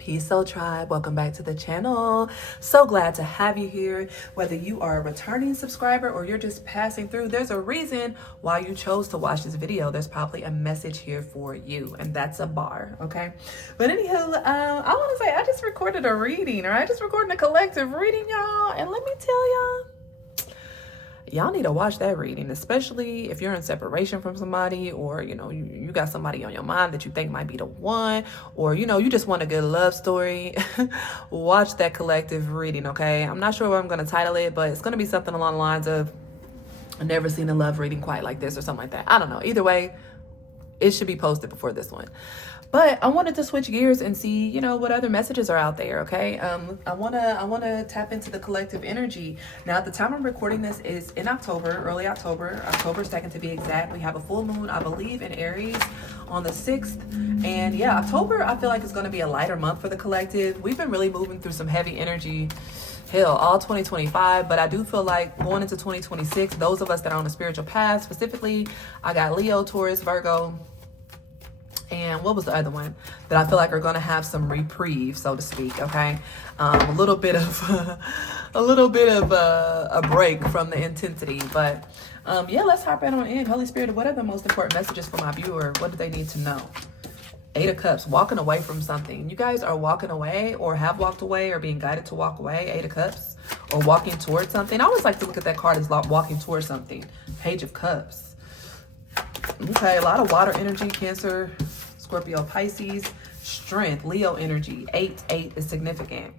Peace, Soul Tribe. Welcome back to the channel. So glad to have you here. Whether you are a returning subscriber or you're just passing through, there's a reason why you chose to watch this video. There's probably a message here for you, and that's a bar, okay? But anywho, I want to say I just recorded a reading, or I just recorded a collective reading, y'all. And let me tell y'all need to watch that reading, especially if you're in separation from somebody, or you got somebody on your mind that you think might be the one, or you just want a good love story. Watch that collective reading, okay? I'm not sure what I'm going to title it, but it's going to be something along the lines of I've never seen a love reading quite like this, or something like that. I don't know. Either way, it should be posted before this one. But I wanted to switch gears and see, what other messages are out there, okay? I wanna tap into the collective energy. Now, at the time I'm recording this is in October, early October 2nd to be exact. We have a full moon, I believe, in Aries on the 6th. And yeah, October, I feel like it's gonna be a lighter month for the collective. We've been really moving through some heavy energy, hell, all 2025, but I do feel like going into 2026, those of us that are on a spiritual path, specifically, I got Leo, Taurus, Virgo, and what was the other one that I feel like are going to have some reprieve, so to speak, okay? A little bit of a break from the intensity, but yeah, let's hop right on in. Holy Spirit, what are the most important messages for my viewer? What do they need to know? 8 of Cups, walking away from something. You guys are walking away, or have walked away, or being guided to walk away. 8 of Cups, or walking towards something. I always like to look at that card as walking towards something. Page of Cups. Okay, a lot of water energy, Cancer, Scorpio, Pisces, strength, Leo energy. 8 is significant.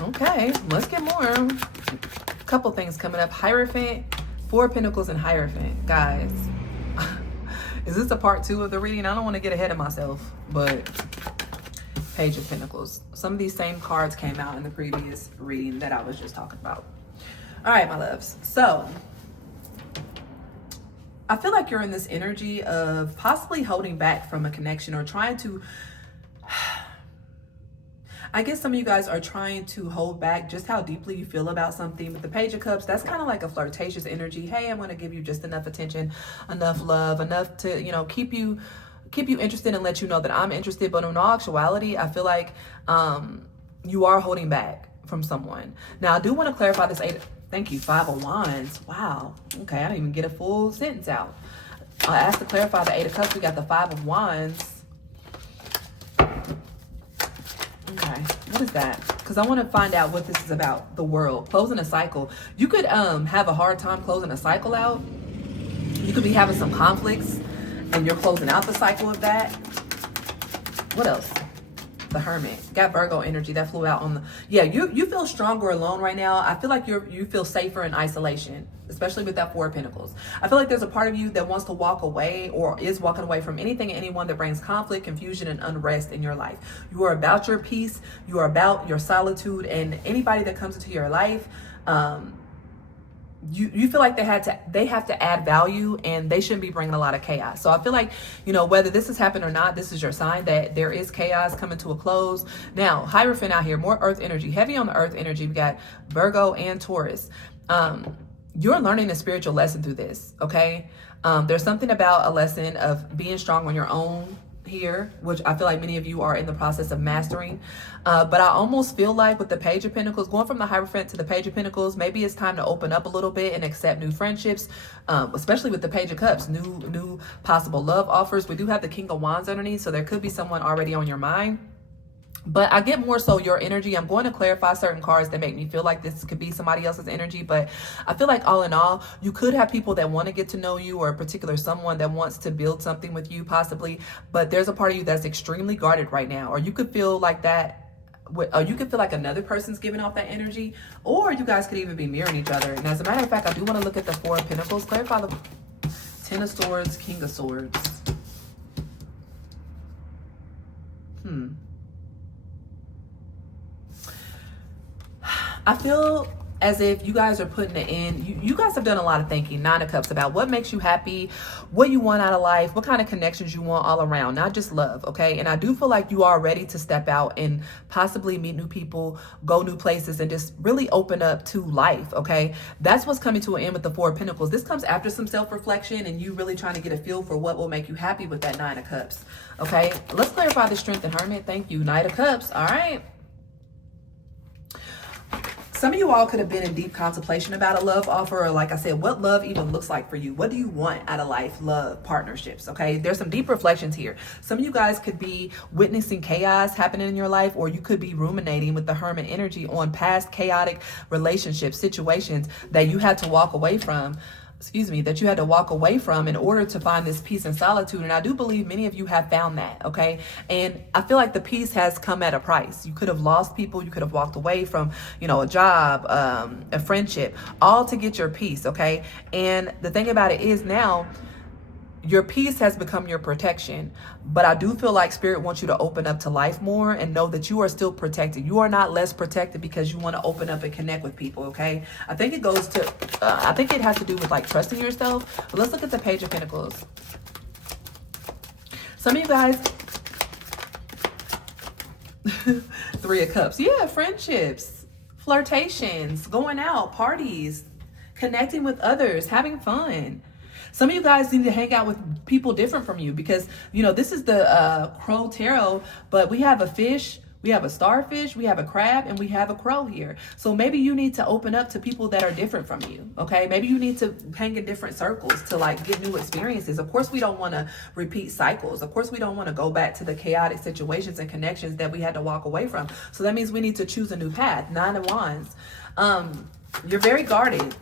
Okay, let's get more. A couple things coming up. Hierophant, 4 of Pentacles and Hierophant. Guys, is this a part 2 of the reading? I don't want to get ahead of myself, but Page of Pentacles. Some of these same cards came out in the previous reading that I was just talking about. All right, my loves. So I feel like you're in this energy of possibly holding back from a connection, or trying to, I guess some of you guys are trying to hold back just how deeply you feel about something. With the Page of Cups, that's kind of like a flirtatious energy. Hey, I'm going to give you just enough attention, enough love, enough to, keep you interested and let you know that I'm interested. But in all actuality, I feel like you are holding back from someone. Now, I do want to clarify this Thank you. 5 of Wands. Wow. Okay, I didn't even get a full sentence out. I asked to clarify the 8 of Cups. We got the 5 of Wands. Okay, what is that? Because I want to find out what this is about. The world. Closing a cycle. You could have a hard time closing a cycle out. You could be having some conflicts, and you're closing out the cycle of that. What else? The Hermit. Got Virgo energy that flew out on the, yeah, you feel stronger alone right now. I feel like you feel safer in isolation, especially with that 4 of Pentacles. I feel like there's a part of you that wants to walk away, or is walking away from anything and anyone that brings conflict, confusion, and unrest in your life. You are about your peace. You are about your solitude, and anybody that comes into your life, you feel like they have to add value, and they shouldn't be bringing a lot of chaos. So I feel like, whether this has happened or not, this is your sign that there is chaos coming to a close. Now, Hierophant out here, more earth energy, heavy on the earth energy. We got Virgo and Taurus. You're learning a spiritual lesson through this, okay? There's something about a lesson of being strong on your own here, which I feel like many of you are in the process of mastering. But I almost feel like with the Page of Pentacles, going from the Hierophant to the Page of Pentacles, maybe it's time to open up a little bit and accept new friendships, especially with the Page of Cups, new possible love offers. We do have the King of Wands underneath, so there could be someone already on your mind. But I get more so your energy. I'm going to clarify certain cards that make me feel like this could be somebody else's energy. But I feel like all in all, you could have people that want to get to know you, or a particular someone that wants to build something with you possibly. But there's a part of you that's extremely guarded right now. Or you could feel like that. Or you could feel like another person's giving off that energy. Or you guys could even be mirroring each other. And as a matter of fact, I do want to look at the 4 of Pentacles. Clarify the 10 of Swords, King of Swords. I feel as if you guys are putting it in. You guys have done a lot of thinking, Nine of Cups, about what makes you happy, what you want out of life, what kind of connections you want all around, not just love, okay? And I do feel like you are ready to step out and possibly meet new people, go new places, and just really open up to life, okay? That's what's coming to an end with the Four of Pentacles. This comes after some self-reflection and you really trying to get a feel for what will make you happy with that Nine of Cups, okay? Let's clarify the Strength and Hermit. Thank you. Knight of Cups. All right. Some of you all could have been in deep contemplation about a love offer, or like I said, what love even looks like for you. What do you want out of life? Love, partnerships, okay? There's some deep reflections here. Some of you guys could be witnessing chaos happening in your life, or you could be ruminating with the Hermit energy on past chaotic relationships, situations that you had to walk away from. That you had to walk away from in order to find this peace and solitude. And I do believe many of you have found that, okay? And I feel like the peace has come at a price. You could have lost people. You could have walked away from, you know, a job, a friendship, all to get your peace, okay? And the thing about it is now, your peace has become your protection. But I do feel like Spirit wants you to open up to life more and know that you are still protected. You are not less protected because you want to open up and connect with people, okay? I think it goes to, I think it has to do with like trusting yourself. But let's look at the Page of Pentacles. Some of you guys, Three of Cups. Yeah, friendships, flirtations, going out, parties, connecting with others, having fun. Some of you guys need to hang out with people different from you because, you know, this is the Crow Tarot, but we have a fish, we have a starfish, we have a crab, and we have a crow here. So maybe you need to open up to people that are different from you, okay? Maybe you need to hang in different circles to like get new experiences. Of course, we don't want to repeat cycles. Of course, we don't want to go back to the chaotic situations and connections that we had to walk away from. So that means we need to choose a new path. Nine of Wands. You're very guarded.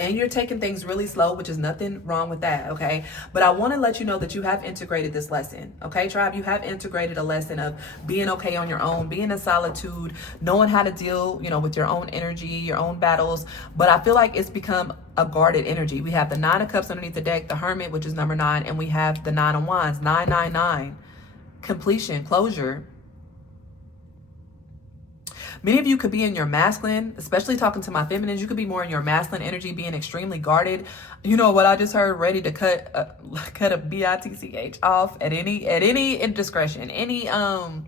And you're taking things really slow, which is nothing wrong with that, okay? But I want to let you know that you have integrated this lesson, okay, tribe? You have integrated a lesson of being okay on your own, being in solitude, knowing how to deal, you know, with your own energy, your own battles. But I feel like it's become a guarded energy. We have the Nine of Cups underneath the deck, the Hermit, which is number 9, and we have the Nine of Wands, 999, completion, closure. Many of you could be in your masculine, especially talking to my feminines. You could be more in your masculine energy, being extremely guarded. You know what I just heard? Ready to cut a bitch off at any indiscretion, anything.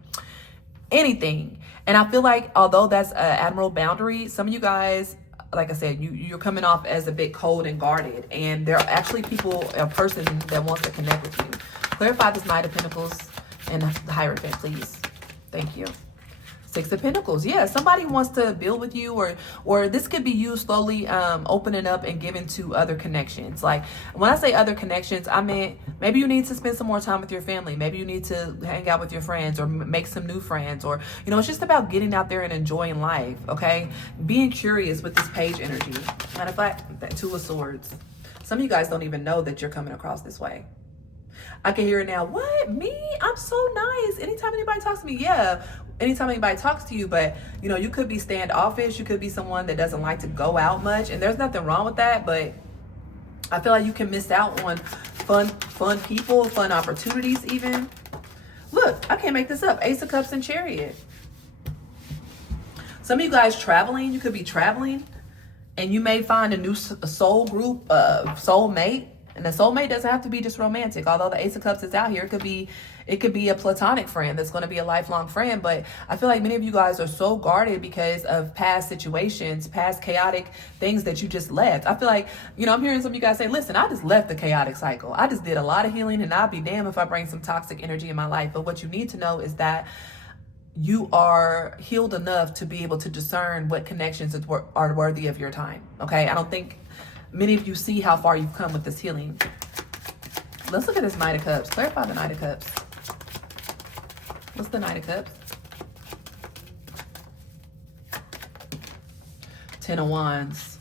And I feel like although that's an admirable boundary, some of you guys, like I said, you're coming off as a bit cold and guarded. And there are actually people, a person that wants to connect with you. Clarify this Knight of Pentacles and the Hierophant, please. Thank you. Six of Pentacles. Yeah, somebody wants to build with you, or this could be you slowly opening up and giving to other connections. Like when I say other connections, I mean maybe you need to spend some more time with your family. Maybe you need to hang out with your friends or make some new friends, or you know, it's just about getting out there and enjoying life, okay? Being curious with this Page energy. Matter of fact, that Two of Swords. Some of you guys don't even know that you're coming across this way. I can hear it now. What? Me? I'm so nice. Anytime anybody talks to me, yeah. Anytime anybody talks to you, but you know, you could be standoffish. You could be someone that doesn't like to go out much, and there's nothing wrong with that. But I feel like you can miss out on fun people, fun opportunities. Even look, I can't make this up. Ace of Cups and Chariot. Some of you guys traveling. You could be traveling, and you may find a new soul group, soulmate. And the soulmate doesn't have to be just romantic. Although the Ace of Cups is out here, it could be a platonic friend that's going to be a lifelong friend. But I feel like many of you guys are so guarded because of past situations, past chaotic things that you just left. I feel like, you know, I'm hearing some of you guys say, listen, I just left the chaotic cycle. I just did a lot of healing, and I'll be damned if I bring some toxic energy in my life. But what you need to know is that you are healed enough to be able to discern what connections are worthy of your time. Okay? I don't think many of you see how far you've come with this healing. Let's look at this Knight of Cups. Clarify the Knight of Cups. What's the Knight of Cups? Ten of Wands.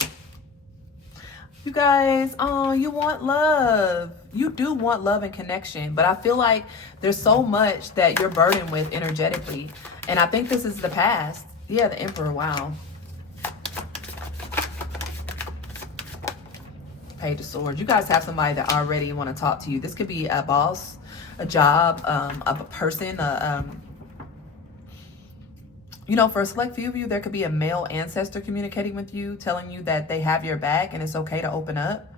You guys, oh, you want love. You do want love and connection, but I feel like there's so much that you're burdened with energetically. And I think this is the past. Yeah, the Emperor, wow. Page of Swords. You guys have somebody that already want to talk to you. This could be a boss, a job, of a person, You know, for a select few of you, there could be a male ancestor communicating with you, telling you that they have your back and it's okay to open up.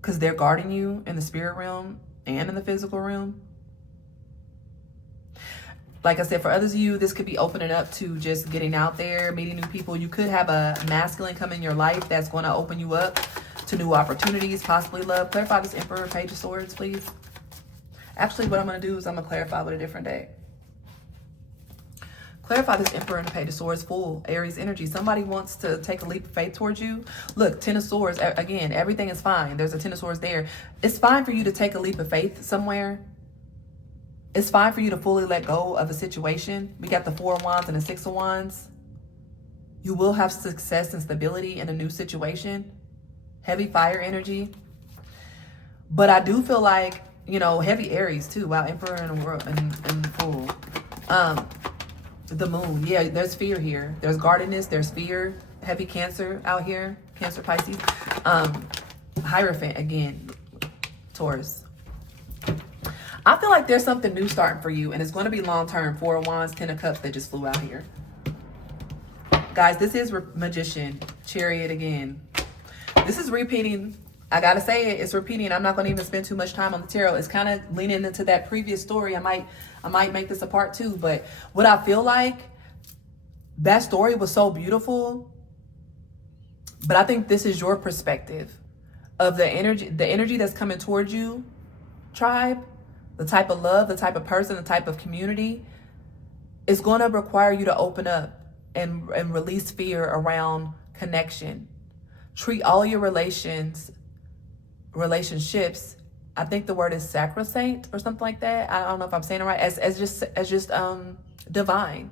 Because they're guarding you in the spirit realm and in the physical realm. Like I said, for others of you, this could be opening up to just getting out there, meeting new people. You could have a masculine come in your life that's going to open you up to new opportunities, possibly love. Clarify this Emperor, Page of Swords, please. Actually, what I'm going to do is I'm going to clarify with a different deck. Clarify this Emperor and the Page of Swords, full Aries energy. Somebody wants to take a leap of faith towards you. Look, Ten of Swords, again, everything is fine. There's a Ten of Swords there. It's fine for you to take a leap of faith somewhere. It's fine for you to fully let go of a situation. We got the Four of Wands and the Six of Wands. You will have success and stability in a new situation. Heavy fire energy. But I do feel like, you know, heavy Aries too. Wow, Emperor and World and Fool. The Moon. Yeah, there's fear here. There's guardedness. There's fear. Heavy Cancer out here. Cancer, Pisces. Hierophant again. Taurus. I feel like there's something new starting for you, and it's going to be long-term. Four of Wands, Ten of Cups that just flew out here. Guys, this is Magician. Chariot again. This is repeating. I got to say it. It's repeating. I'm not going to even spend too much time on the tarot. It's kind of leaning into that previous story. I might make this a part 2, but what I feel like, that story was so beautiful, but I think this is your perspective of the energy that's coming towards you, tribe. The type of love, the type of person, the type of community is going to require you to open up and release fear around connection. Treat all your relationships, I think the word is sacrosanct or something like that. I don't know if I'm saying it right, as just divine.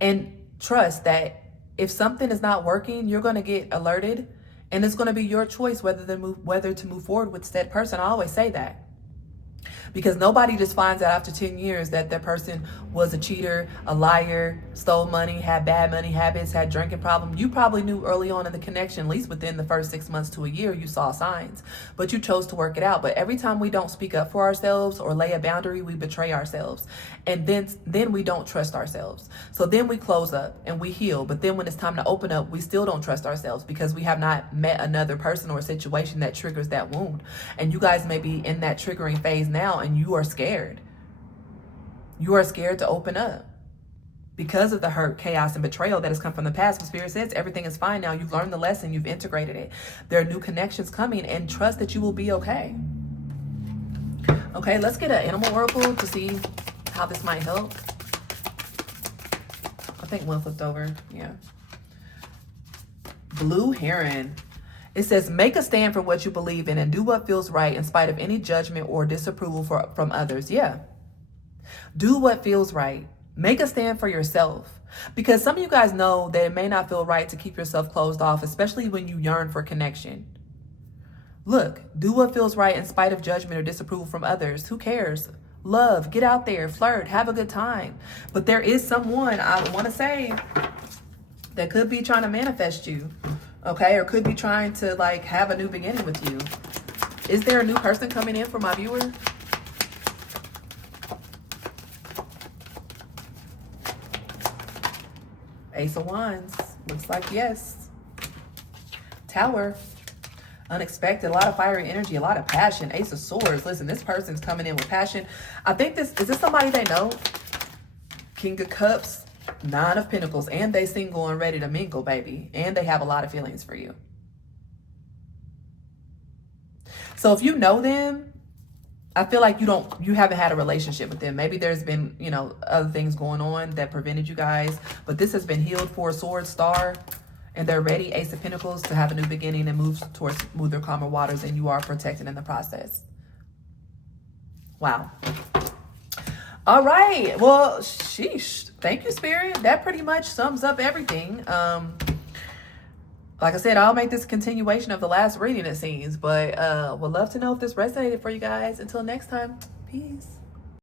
And trust that if something is not working, you're going to get alerted, and it's going to be your choice whether to move forward with said person. I always say that. Because nobody just finds out after 10 years that that person was a cheater, a liar, stole money, had bad money habits, had drinking problems. You probably knew early on in the connection, at least within the first 6 months to a year, you saw signs, but you chose to work it out. But every time we don't speak up for ourselves or lay a boundary, we betray ourselves. And then we don't trust ourselves. So then we close up and we heal. But then when it's time to open up, we still don't trust ourselves because we have not met another person or a situation that triggers that wound. And you guys may be in that triggering phase now, and you are scared. You are scared to open up because of the hurt, chaos, and betrayal that has come from the past. But Spirit says everything is fine now. You've learned the lesson. You've integrated it. There are new connections coming, and trust that you will be okay. Okay, let's get an animal oracle to see how this might help. I think one flipped over. Yeah. Blue Heron. It says, make a stand for what you believe in and do what feels right in spite of any judgment or disapproval from others. Yeah. Do what feels right. Make a stand for yourself. Because some of you guys know that it may not feel right to keep yourself closed off, especially when you yearn for connection. Look, do what feels right in spite of judgment or disapproval from others. Who cares? Love, get out there, flirt, have a good time. But there is someone, I want to say, that could be trying to manifest you. Okay, or could be trying to like have a new beginning with you. Is there a new person coming in for my viewer? Ace of Wands. Looks like yes. Tower. Unexpected. A lot of fiery energy. A lot of passion. Ace of Swords. Listen, this person's coming in with passion. I think is this somebody they know? King of Cups. Nine of Pentacles, and they single and ready to mingle, baby. And they have a lot of feelings for you. So if you know them, I feel like you haven't had a relationship with them. Maybe there's been, you know, other things going on that prevented you guys, but this has been healed. Four of Swords, Star, and they're ready, Ace of Pentacles, to have a new beginning and move towards smoother, calmer waters, and you are protected in the process. Wow. All right. Well, sheesh. Thank you, Spirit. That pretty much sums up everything. Like I said, I'll make this a continuation of the last reading, it seems. But would love to know if this resonated for you guys. Until next time, peace.